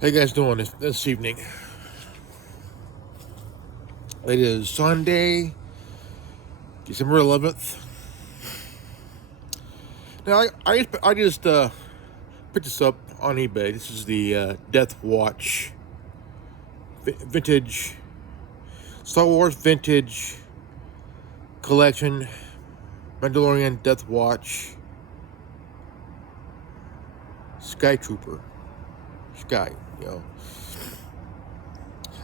How you guys doing this evening? It is Sunday, December 11th. Now I just picked this up on eBay. This is the Death Watch vintage Star Wars vintage collection Mandalorian Death Watch Sky Trooper Sky.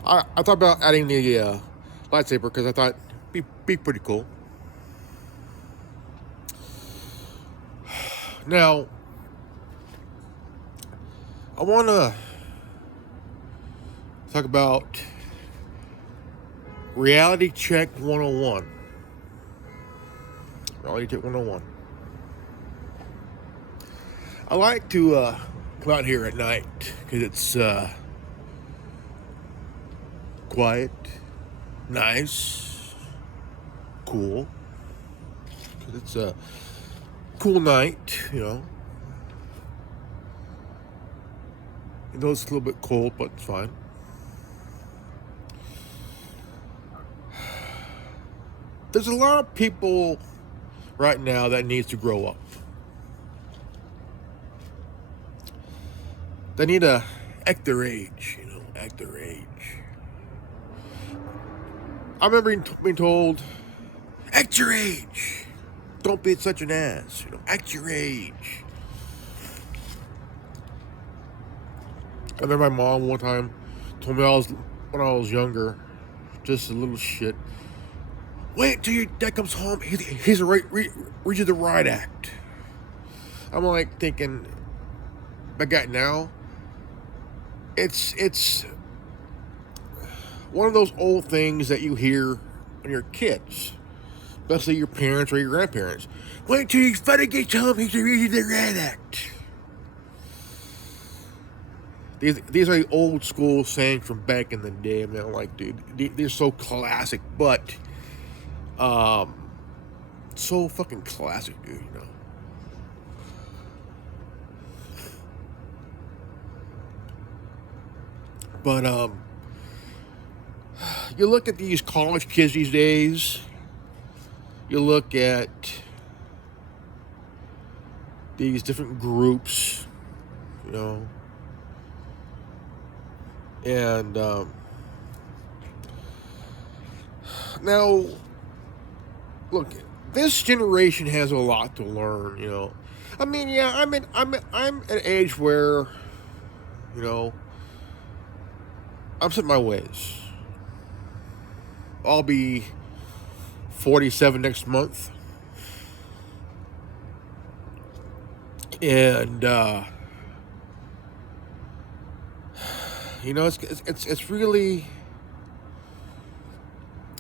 I thought about adding the lightsaber because I thought be pretty cool. Now, I want to talk about Reality Check 101. Reality Check 101. I like to come out here at night because it's quiet, nice, cool. Because it's a cool night, Even though it's a little bit cold, but it's fine. There's a lot of people right now that needs to grow up. They need to act their age, act their age. I remember being told, act your age. Don't be such an ass, act your age. I remember my mom one time told me when I was younger, just a little shit. Wait till your dad comes home. He's read you the riot act. I'm like thinking, I got now. It's one of those old things that you hear when you're kids, especially your parents or your grandparents. Wait till your father gets home. He's read you the riot act. These are the old school sayings from back in the day, man. I'm like, dude, they're so classic, but so fucking classic, dude. But you look at these college kids these days. You look at these different groups, and now look, this generation has a lot to learn. I mean, yeah, I'm at an age where, I'm set in my ways. I'll be 47 next month, and it's really,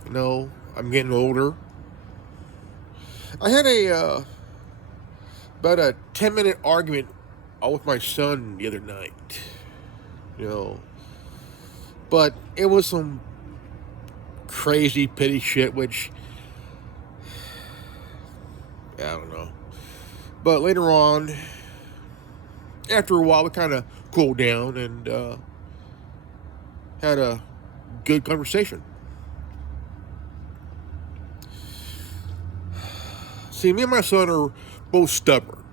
I'm getting older. I had about a 10-minute argument with my son the other night, but it was some crazy petty shit, which I don't know. But later on, after a while, we kind of cooled down and had a good conversation. See, me and my son are both stubborn.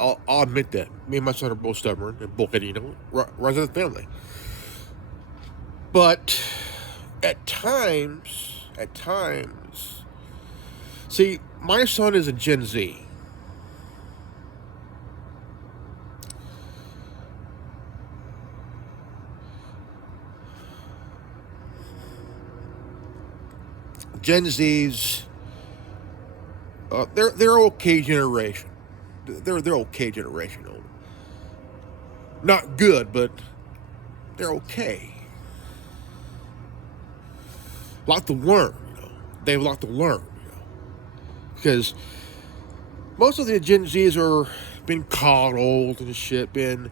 I'll admit that. Me and my son are both stubborn and bullheaded, runs in the family. But at times, see, my son is a Gen Z. Gen Zs, they're okay generation. They're okay generation. Not good, but they're okay. Lot to learn. They have a lot to learn. Because most of the Gen Zs are been coddled and shit, been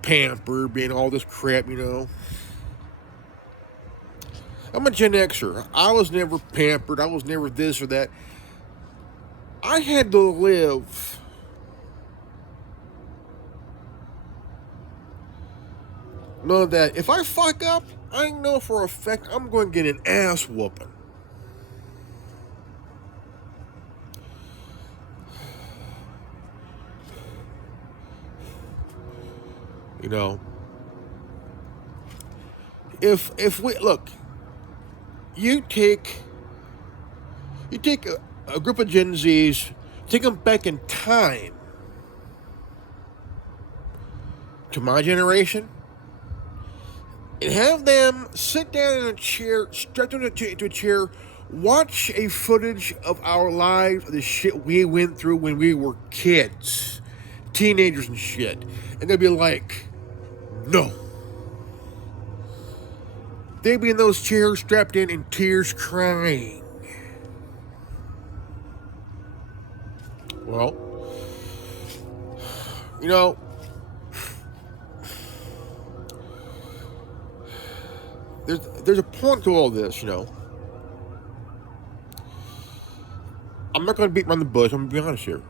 pampered, being all this crap. I'm a Gen Xer. I was never pampered. I was never this or that. I had to live Know that if I fuck up, I know for a fact I'm going to get an ass whooping. You know, if we look, you take a group of Gen Zs, take them back in time to my generation, and have them sit down in a chair, strapped into a chair, watch a footage of our lives, of the shit we went through when we were kids, teenagers and shit, and they'd be like, no. They'd be in those chairs, strapped in tears, crying. Well, you know, there's a point to all this, you know. I'm not going to beat around the bush. I'm going to be honest here.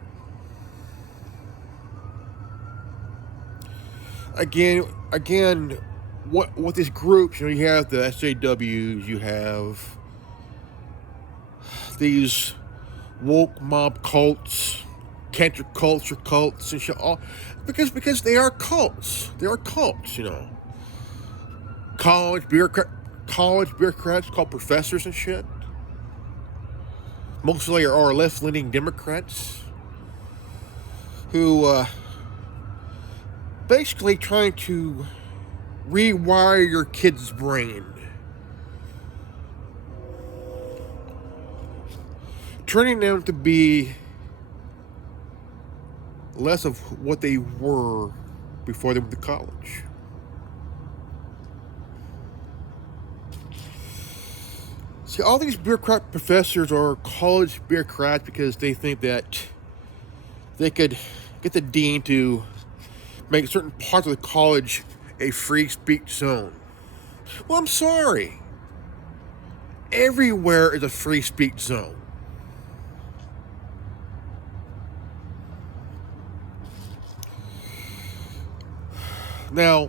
Again, what these groups, you know, you have the SJWs, you have these woke mob cults, counterculture cults and shit, all because they are cults. They are cults, you know. College bureaucrats called professors and shit. Mostly are left-leaning Democrats who basically trying to rewire your kid's brain, turning them to be less of what they were before they went to college. See, all these bureaucrat professors are college bureaucrats because they think that they could get the dean to make certain parts of the college a free speech zone. Well, I'm sorry. Everywhere is a free speech zone. Now,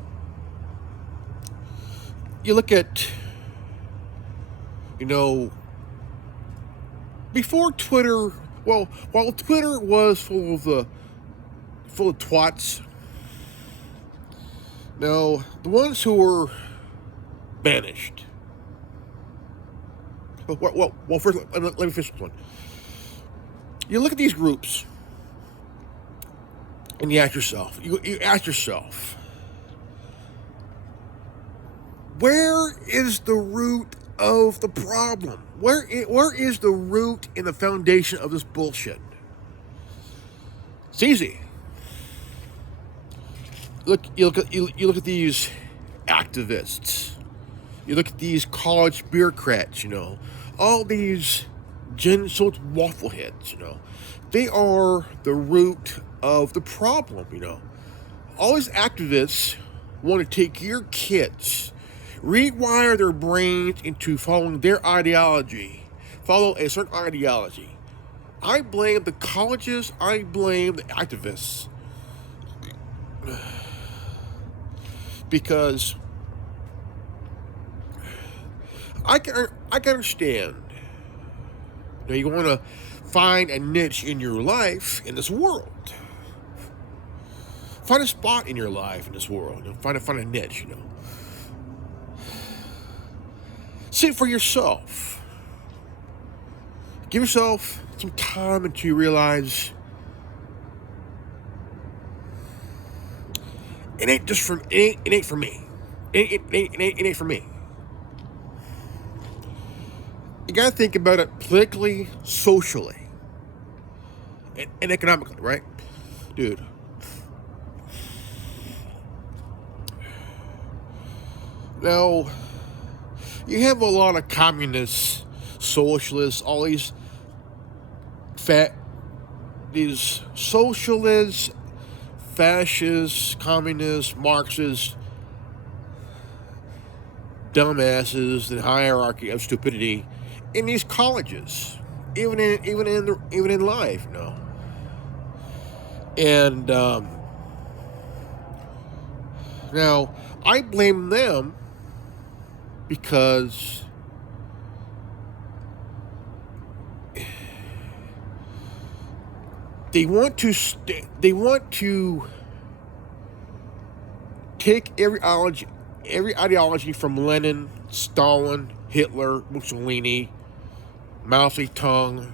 you look at, you know, before Twitter, well, while Twitter was full of twats, now the ones who were banished. Well, first let me finish this one. You look at these groups, and you ask yourself, where is the root of the problem? Where is the root in the foundation of this bullshit? It's easy. You look at these activists. You look at these college bureaucrats. You know, all these Gen-Salt waffleheads. You know, they are the root of the problem. You know, all these activists want to take your kids, rewire their brains into following their ideology, follow a certain ideology. I blame the colleges, I blame the activists. Because I can understand. You know, you want to find a niche in your life in this world. Find a spot in your life in this world. You know, find a niche, you know. See it for yourself. Give yourself some time until you realize it ain't just for it ain't for me. It ain't for me. You gotta think about it politically, socially, and economically, right, dude? Now, you have a lot of communists, socialists, all these socialists, fascists, communists, Marxists, dumbasses, the hierarchy of stupidity in these colleges, even in life, you know. And Now, I blame them because they want to take every ideology from Lenin, Stalin, Hitler, Mussolini, Mao Zedong,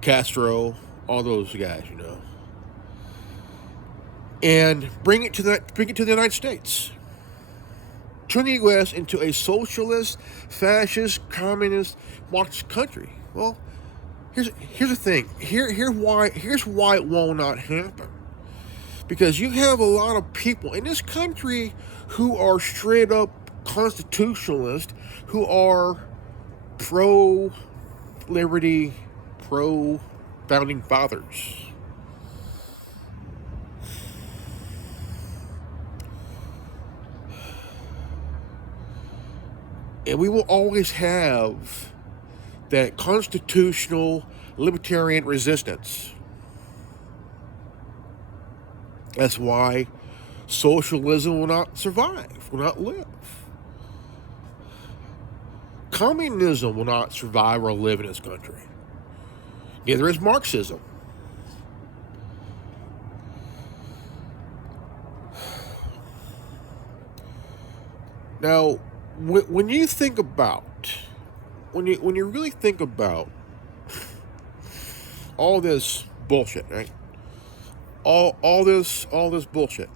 Castro, all those guys, and bring it to the United States. Turn the U.S. into a socialist, fascist, communist, Marxist country. Well, here's the thing. Here's why it will not happen. Because you have a lot of people in this country who are straight up constitutionalist, who are pro liberty, pro founding fathers. And we will always have that constitutional libertarian resistance. That's why socialism will not survive, will not live. Communism will not survive or live in this country. Neither is Marxism. Now, when you think about, when you really think about all this bullshit, right? All this bullshit.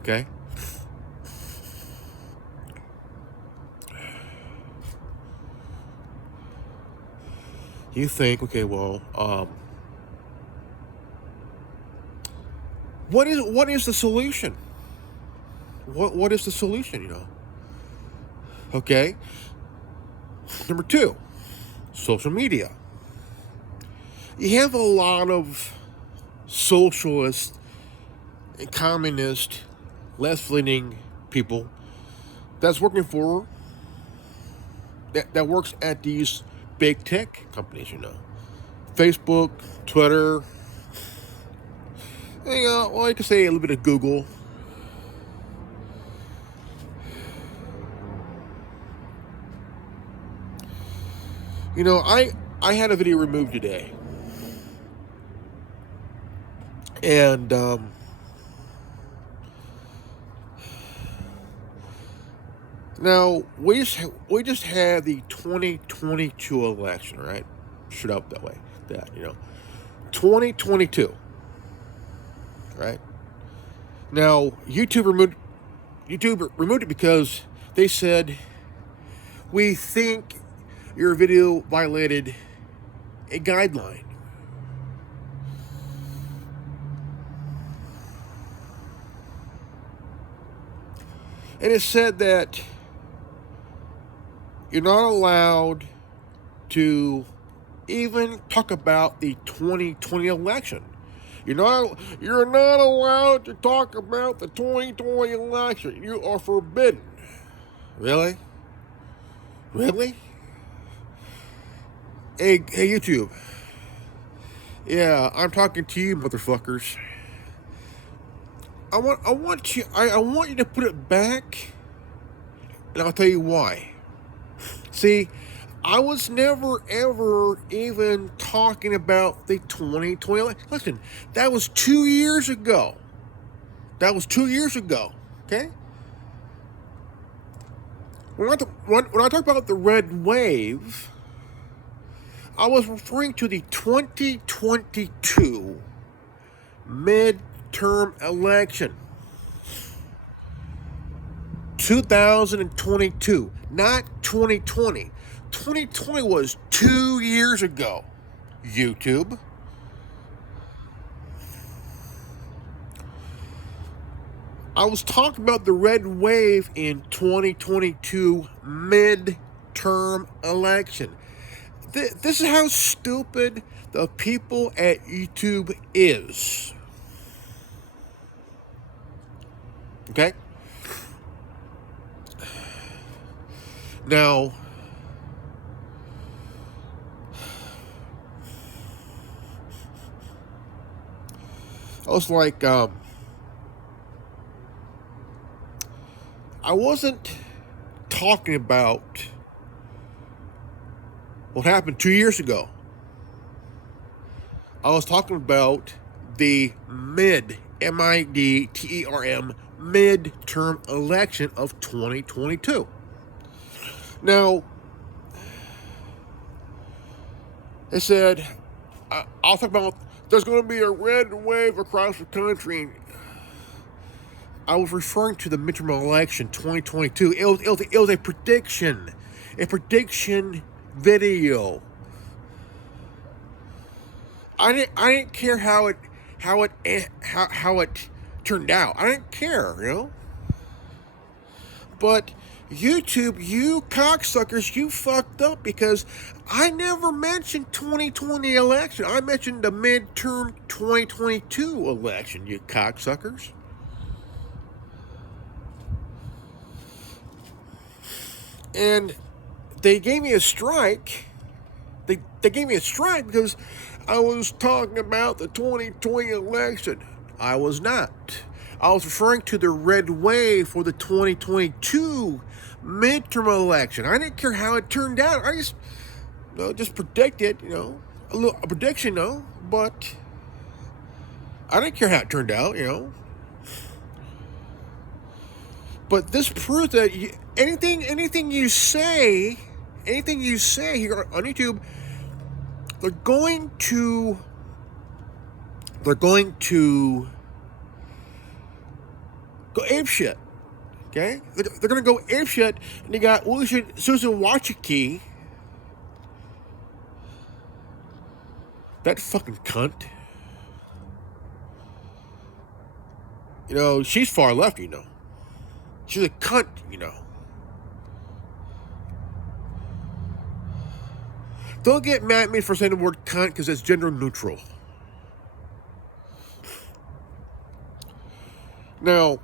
Okay? You think, okay, well, what is the solution? What is the solution, Okay? Number 2, social media. You have a lot of socialist and communist, left-leaning people that's working for that works at these big tech companies, Facebook, Twitter, well, I could say a little bit of Google. I had a video removed today. And now we just had the 2022 election, right? Shut up that way. 2022. Right? Now YouTube removed it because they said, we think your video violated a guideline. And it said that you're not allowed to even talk about the 2020 election. You're not allowed to talk about the 2020 election. You are forbidden. Really? Really? Hey, YouTube. Yeah, I'm talking to you, motherfuckers. I want you to put it back, and I'll tell you why. See, I was never ever even talking about the 2020 election. Listen, that was 2 years ago. Okay. When I talk about the red wave, I was referring to the 2022 midterm election. 2022, not 2020. 2020 was 2 years ago, YouTube. I was talking about the red wave in 2022 midterm election. This is how stupid the people at YouTube is. Okay? Now, I was like, I wasn't talking about what happened 2 years ago. I was talking about the MIDTERM midterm election of 2022. Now, they said, I'll talk about there's going to be a red wave across the country. I was referring to the midterm election 2022. It was a prediction video. I didn't care how it turned out. I didn't care, you know. But YouTube, you cocksuckers, you fucked up because I never mentioned 2020 election. I mentioned the midterm 2022 election, you cocksuckers. And they gave me a strike. They gave me a strike because I was talking about the 2020 election. I was not. I was referring to the red wave for the 2022 midterm election. I didn't care how it turned out. I just predicted, a prediction, but I didn't care how it turned out, But this proves that anything you say here on YouTube, they're going to go apeshit. Okay, they're going to go apeshit, and you got Susan Wojcicki, that fucking cunt. She's far left. She's a cunt. Don't get mad at me for saying the word cunt because it's gender neutral. Now,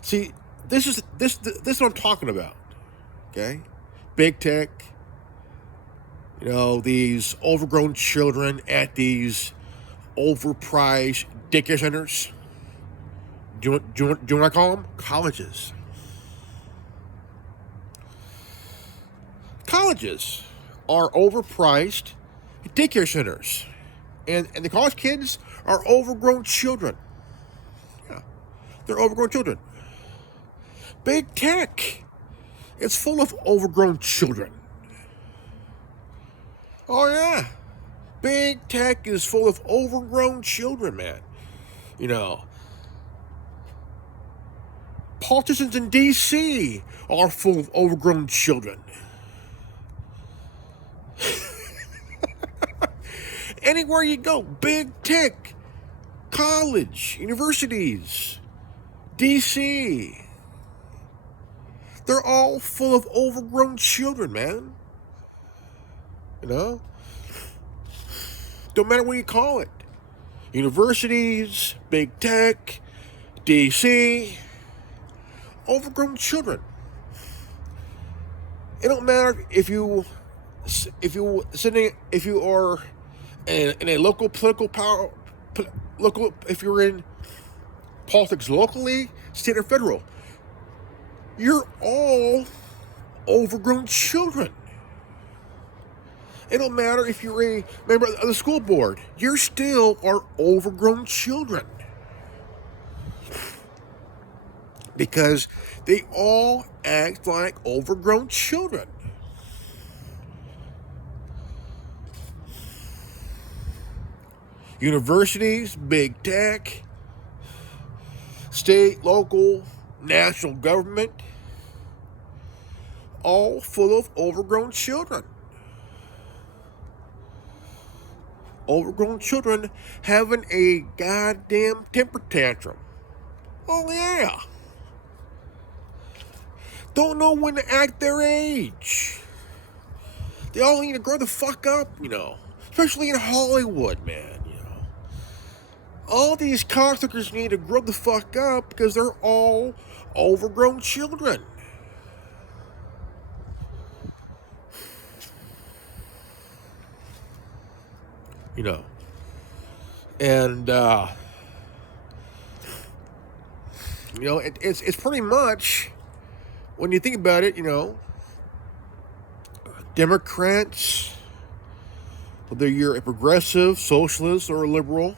see, this is what I'm talking about. Okay, big tech. These overgrown children at these overpriced daycare centers. Do you want to call them? Colleges. Colleges are overpriced daycare centers. And the college kids are overgrown children. Yeah, they're overgrown children. Big tech, it's full of overgrown children. Oh yeah, big tech is full of overgrown children, man. Politicians in D.C. are full of overgrown children. Anywhere you go, big tech, college, universities, D.C., they're all full of overgrown children, man. Don't matter what you call it. Universities, big tech, D.C., overgrown children. It don't matter if you are in a local political power, if you're in politics locally, state or federal, you're all overgrown children. It don't matter if you're a member of the school board, you still are overgrown children. Because they all act like overgrown children. Universities, big tech, state, local, national government, all full of overgrown children. Overgrown children having a goddamn temper tantrum. Oh yeah. Don't know when to act their age. They all need to grow the fuck up, Especially in Hollywood, man, All these cocksuckers need to grow the fuck up because they're all overgrown children. And You know, it's pretty much, when you think about it, you know, Democrats, whether you're a progressive, socialist, or a liberal,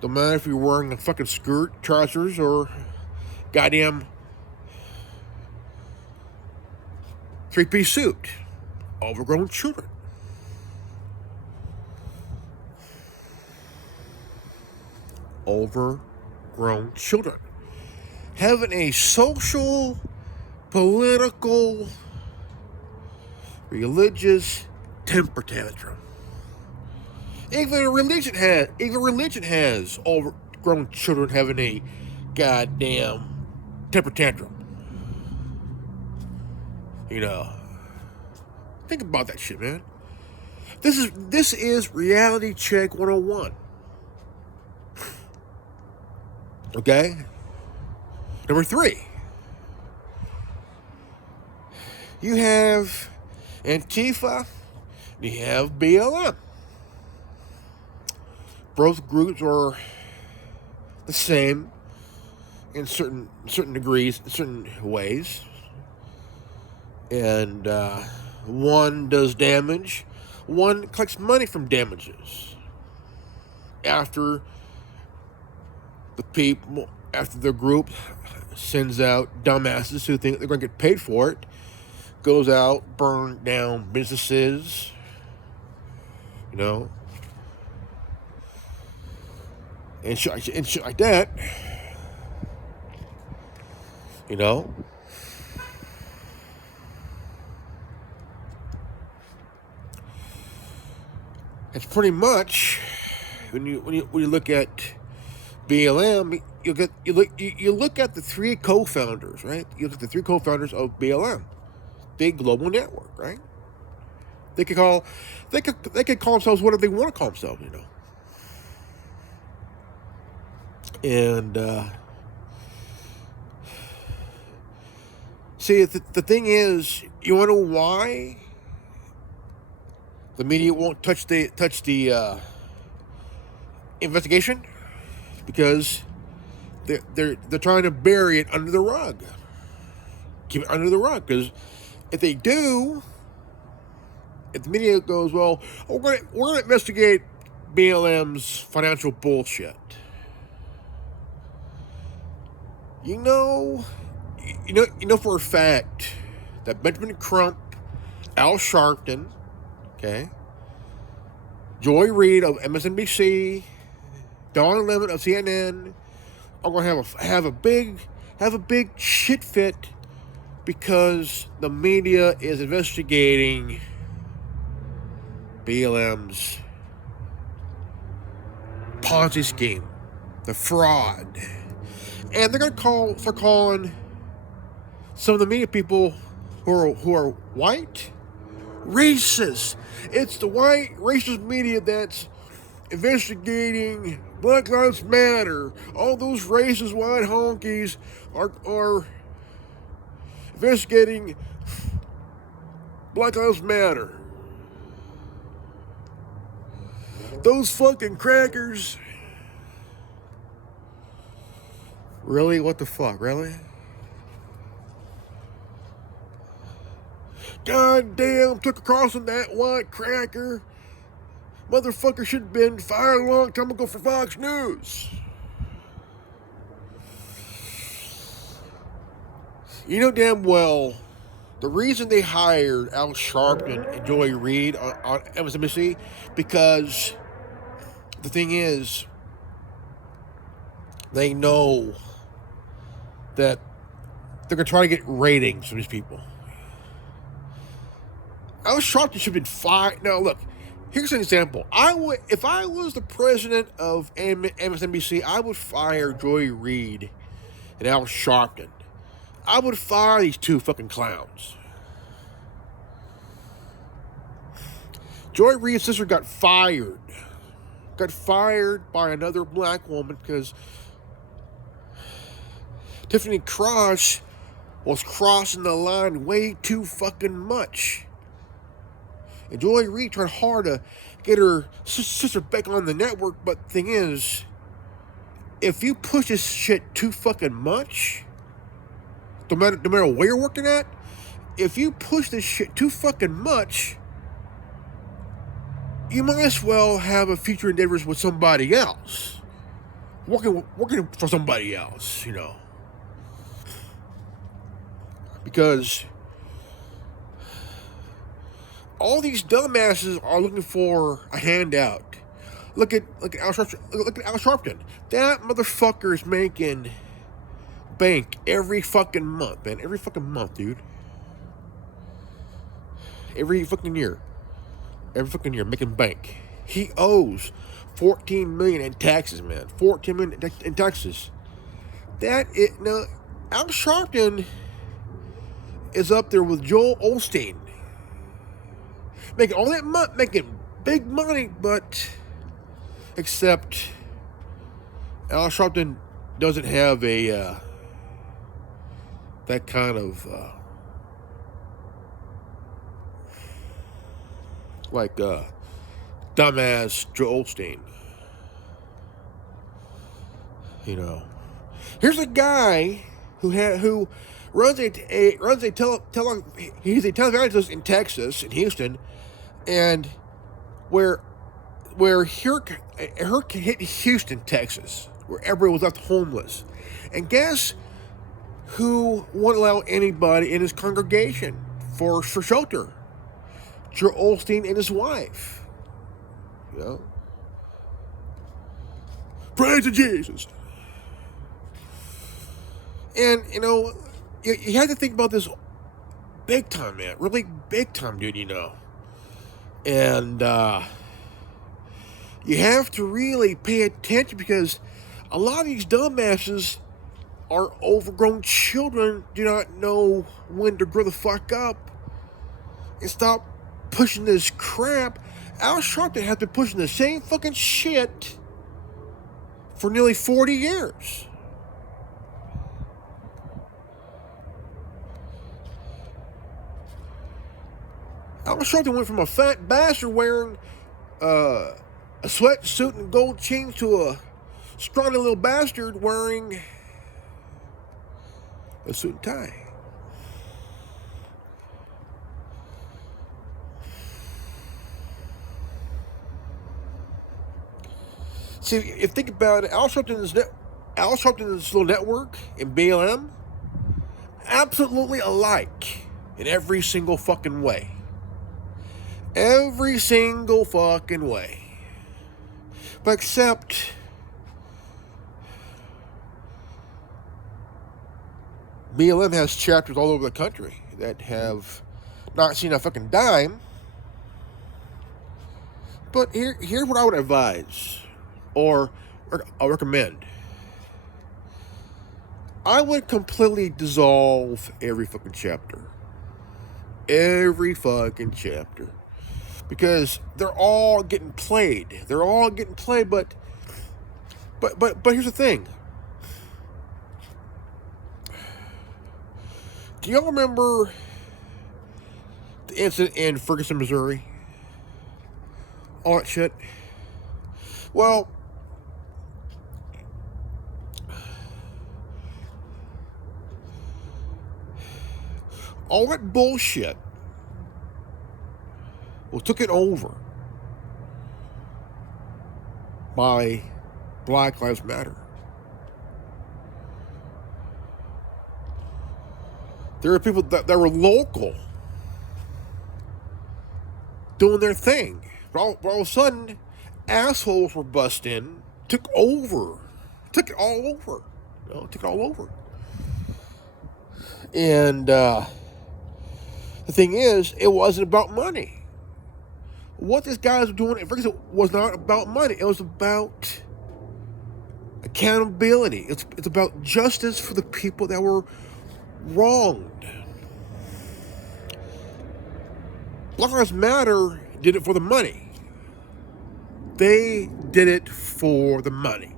don't matter if you're wearing a fucking skirt, trousers, or goddamn three-piece suit. Overgrown children. Overgrown children. Having a social, political, religious temper tantrum. Even religion has overgrown children having a goddamn temper tantrum. You know. Think about that shit, man. This is reality check 101. Okay? Number 3. You have Antifa, and you have BLM. Both groups are the same in certain degrees, in certain ways. And one does damage, one collects money from damages. After the group sends out dumbasses who think they're going to get paid for it, goes out, burn down businesses, you know, and shit like that, you know. It's pretty much, when you look at BLM, you look at the 3 co-founders, right? You look at the 3 co-founders of BLM, big global network, right? They could call themselves whatever they want to call themselves, you know. And see, the thing is, you want to know why the media won't touch the investigation? Because they're trying to bury it under the rug. Keep it under the rug. Because if they do, if the media goes, well, we're gonna investigate BLM's financial bullshit. You know for a fact that Benjamin Crump, Al Sharpton, okay, Joy Reid of MSNBC, Don Lemon of CNN are going to have a big shit fit because the media is investigating BLM's Ponzi scheme, the fraud, and they're going to start calling some of the media people who are white racist. It's the white racist media that's investigating Black Lives Matter. All those racist white honkies are investigating Black Lives Matter. Those fucking crackers. Really? What the fuck? Really? God damn, took across on that white cracker. Motherfucker should have been fired a long time ago for Fox News. You know damn well the reason they hired Al Sharpton and Joy Reid on MSNBC, because the thing is, they know that they're going to try to get ratings from these people. Al Sharpton should have been fired. Now, look, here's an example. If I was the president of MSNBC, I would fire Joy Reid and Al Sharpton. I would fire these 2 fucking clowns. Joy Reid's sister got fired. Got fired by another black woman because Tiffany Cross was crossing the line way too fucking much. And Joy Reid tried hard to get her sister back on the network, but the thing is, if you push this shit too fucking much, no matter where you're working at, if you push this shit too fucking much, you might as well have a future endeavors with somebody else. Working for somebody else, you know. Because all these dumbasses are looking for a handout. Look at Al Sharpton. Look at Al Sharpton. That motherfucker is making bank every fucking month, man. Every fucking month, dude. Every fucking year. Every fucking year, making bank. He owes $14 million in taxes, man. $14 million in taxes. Now, Al Sharpton is up there with Joel Osteen, making all that money, making big money, but except Al Sharpton doesn't have a that kind of like dumbass Joel Osteen. You know, here's a guy who runs a he's a televangelist in Texas, in Houston, and where hurricane hit Houston, Texas, where everyone was left homeless, and guess who won't allow anybody in his congregation for shelter? Joel Osteen and his wife. You know, praise to Jesus. And, you know, you have to think about this big time, man. Really big time, dude, you know. And you have to really pay attention because a lot of these dumbasses are overgrown children, do not know when to grow the fuck up and stop pushing this crap. Al Sharpton has been pushing the same fucking shit for nearly 40 years. Al Sharpton went from a fat bastard wearing a sweatsuit and gold chains to a scrawny little bastard wearing a suit and tie. See, if you think about it, Al Sharpton's little network in BLM, absolutely alike in every single fucking way. Every single fucking way. But except BLM has chapters all over the country that have not seen a fucking dime. But here's what I would advise or I'll recommend. I would completely dissolve every fucking chapter. Every fucking chapter. Because they're all getting played. They're all getting played, but here's the thing. Do y'all remember the incident in Ferguson, Missouri? All that shit? Well, all that bullshit took it over by Black Lives Matter. There were people that were local doing their thing. But all of a sudden, assholes were bust in, took over. Took it all over. You know, took it all over. And the thing is, it wasn't about money. What this guy was doing at Ferguson was not about money. It was about accountability. It's about justice for the people that were wronged. Black Lives Matter did it for the money. They did it for the money.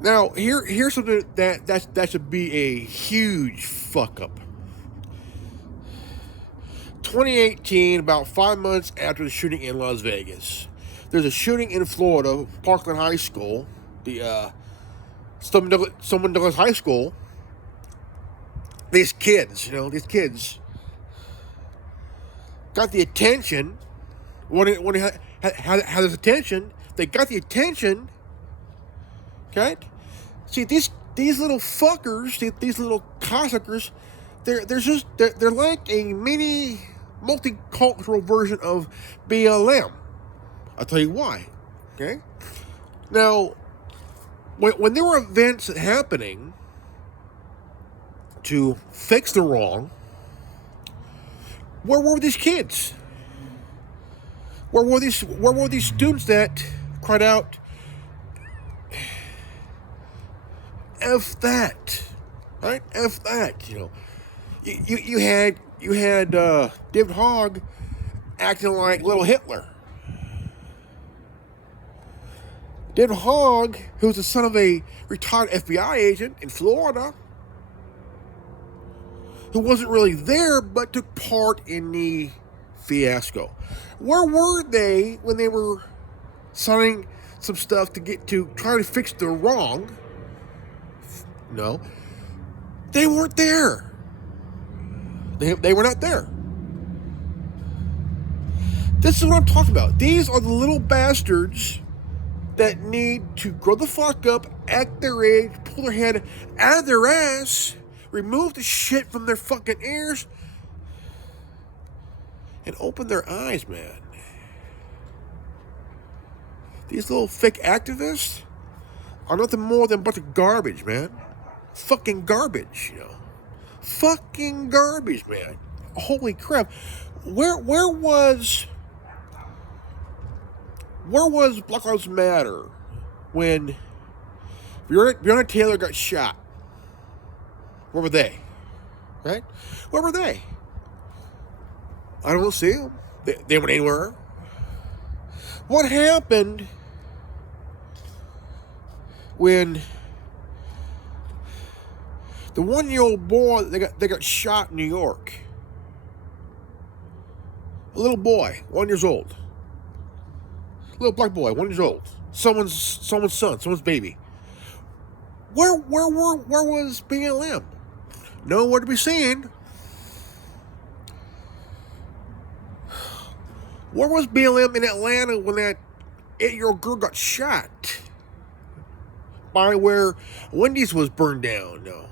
Now, here's something that should be a huge fuck up. 2018, about 5 months after the shooting in Las Vegas, there's a shooting in Florida, Parkland High School, the Stoneman Douglas High School. These kids got the attention. When it had this attention, they got the attention. Okay, see these little fuckers, these little cocksuckers, they're like a mini multicultural version of BLM. I'll tell you why. Okay, now when there were events happening to fix the wrong, where were these kids? Where were these students that cried out, F that, right? F that, You had David Hogg acting like little Hitler. David Hogg, who was the son of a retired FBI agent in Florida, who wasn't really there but took part in the fiasco. Where were they when they were signing some stuff to try to fix the wrong? No, they weren't there. They were not there. This is what I'm talking about. These are the little bastards that need to grow the fuck up, act their age, pull their head out of their ass, remove the shit from their fucking ears, and open their eyes, man. These little fake activists are nothing more than a bunch of garbage, man. Fucking garbage, Fucking garbage, man. Holy crap. Where was Black Lives Matter when Breonna Taylor got shot? Where were they? Right? Where were they? I don't see them. They went anywhere. What happened when the 1-year-old boy they got shot in New York? A little boy, 1 year old. Little black boy, 1 year old. Someone's son, someone's baby. Where was BLM? Nowhere to be seen. Where was BLM in Atlanta when that 8-year-old girl got shot? By where Wendy's was burned down? No.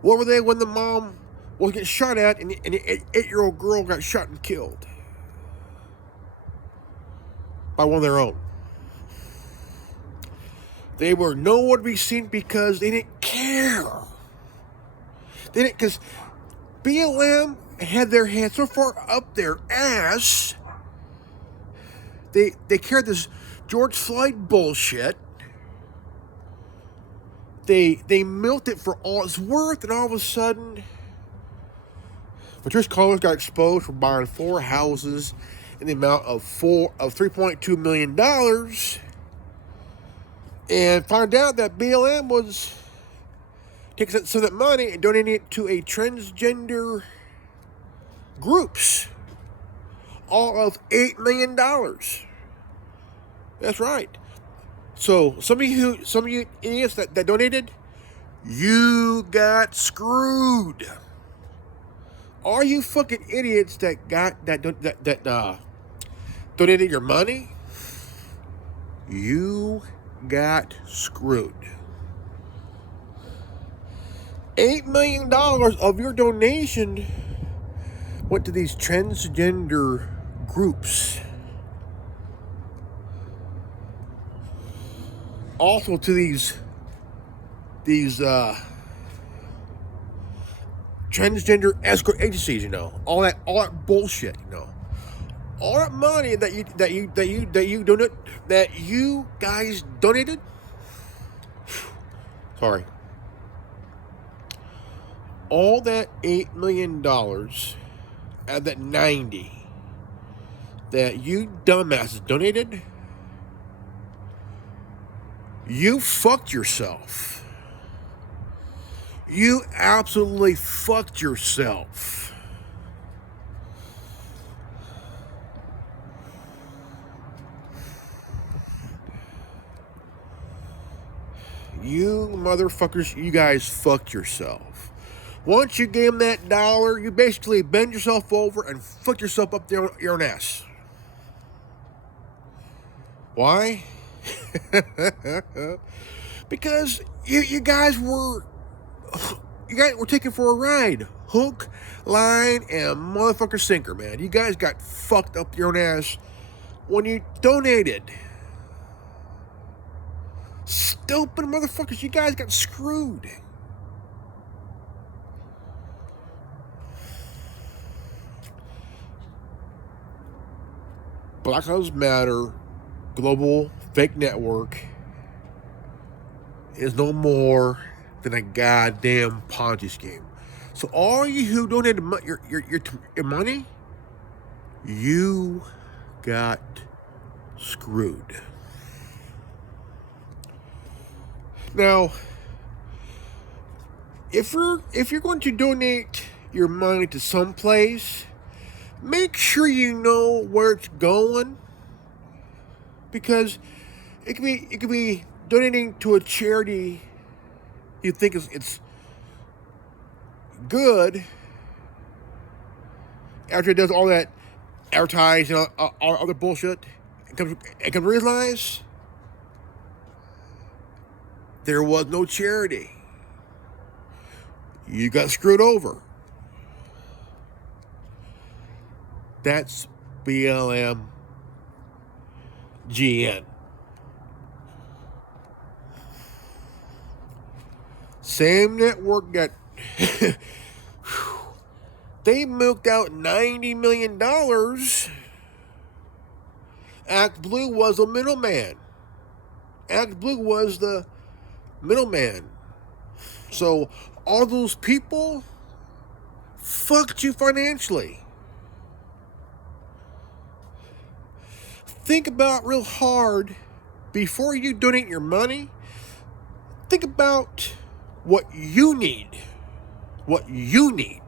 Where were they when the mom was getting shot at and the 8-year-old girl got shot and killed? By one of their own. They were nowhere to be seen because they didn't care. They didn't, because BLM had their hands so far up their ass. They cared this George Floyd bullshit. They milked it for all it's worth, and all of a sudden, Patrisse Cullors got exposed for buying 4 houses in the amount of $3.2 million, and found out that BLM was taking some of that money and donating it to a transgender groups, all of $8 million. That's right. So some of you idiots that donated, you got screwed. All you fucking idiots that donated your money, you got screwed. $8 million of your donation went to these transgender groups. Also to these transgender escort agencies, all that bullshit, all that money that you guys donated. Sorry. All that $8 million out of that 90 that you dumbasses donated, you fucked yourself. You absolutely fucked yourself. You motherfuckers, you guys fucked yourself. Once you gave them that dollar, you basically bend yourself over and fuck yourself up your own ass. Why? Because you guys were taken for a ride. Hook, line, and motherfucker sinker, man. You guys got fucked up your own ass when you donated. Stupid motherfuckers, you guys got screwed. Black Lives Matter global fake network is no more than a goddamn Ponzi scheme. So all you who donated your money, you got screwed. Now, if you're going to donate your money to some place, make sure you know where it's going, because it could be donating to a charity you think it's good after it does all that advertising and all other bullshit, and come realize there was no charity. You got screwed over. That's BLM GN. Same network that they milked out $90 million. ActBlue was a middleman. ActBlue was the middleman. So all those people fucked you financially. Think about real hard before you donate your money. Think about what you need. What you need.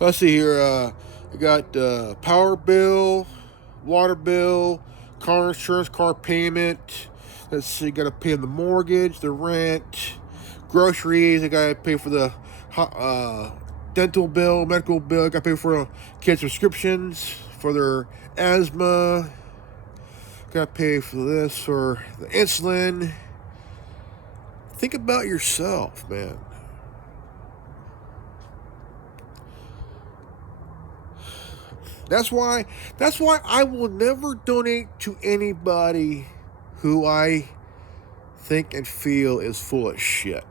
Let's see here. I got power bill, water bill, car insurance, car payment. Let's see, got to pay the mortgage, the rent, groceries. I got to pay for the dental bill, medical bill. I got to pay for kids' prescriptions for their asthma. Got to pay for this, for the insulin. Think about yourself, man. That's why I will never donate to anybody who I think and feel is full of shit.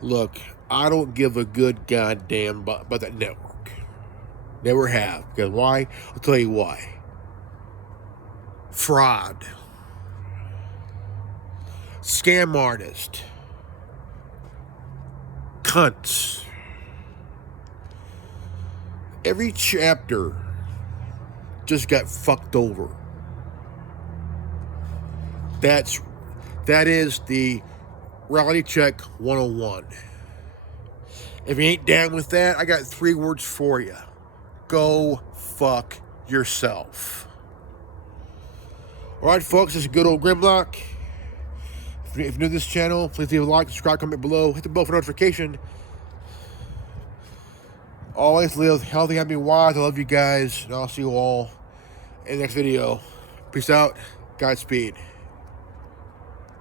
Look, I don't give a good goddamn about that network. Never have. Because why? I'll tell you why. Fraud. Scam artist. Cunts. Every chapter just got fucked over. That is the reality check 101. If you ain't down with that, I got 3 words for you. Go fuck yourself. Alright, folks, this is good old Grimlock. If you're new to this channel, please leave a like, subscribe, comment below, hit the bell for notification. Always live healthy, happy, wise. I love you guys, and I'll see you all in the next video. Peace out. Godspeed.